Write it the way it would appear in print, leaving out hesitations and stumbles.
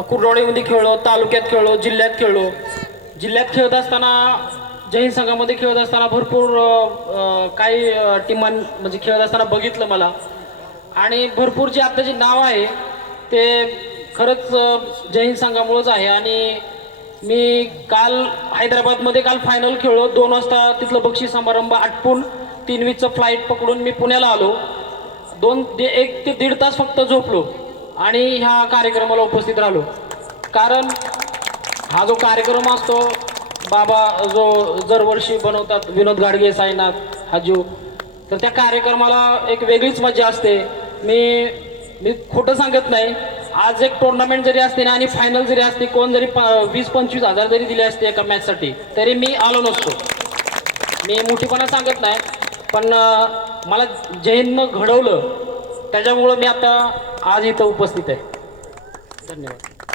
कुर्डवाडीमध्ये खेळलो, तालुक्यात खेळलो, जिल्ह्यात खेळलो. जिल्ह्यात खेळत असताना जय हिंद संघामध्ये खेळत असताना भरपूर काही टीमां म्हणजे खेळत असताना बघितलं मला. आणि भरपूर जे आता जे नाव आहे ते खरंच जय हिंद संघामुळेच आहे. आणि मी काल हैदराबादमध्ये फायनल खेळलो. 2 वाजता तिथलं बक्षीस समारंभ आटपून 3:20चं फ्लाईट पकडून मी पुण्याला आलो. 1 ते 1.5 तास फक्त झोपलो आणि ह्या कार्यक्रमाला उपस्थित राहिलो. कारण हा जो कार्यक्रम असतो बाबा जो दरवर्षी बनवतात विनोद गाडगे, साईनाथ, हाजू, तर त्या कार्यक्रमाला एक वेगळीच मजा असते. मी खोटं सांगत नाही. आज एक टुर्नामेंट जरी असते ना आणि फायनल जरी असते, कोण जरी 20-25 हजार जरी दिले असते एका मॅचसाठी तरी मी आलो नसतो. मी मोठीपणा सांगत नाही, पण मला जय हिंदनं घडवलं त्याच्यामुळं मी आता आज इथं उपस्थित आहे. धन्यवाद.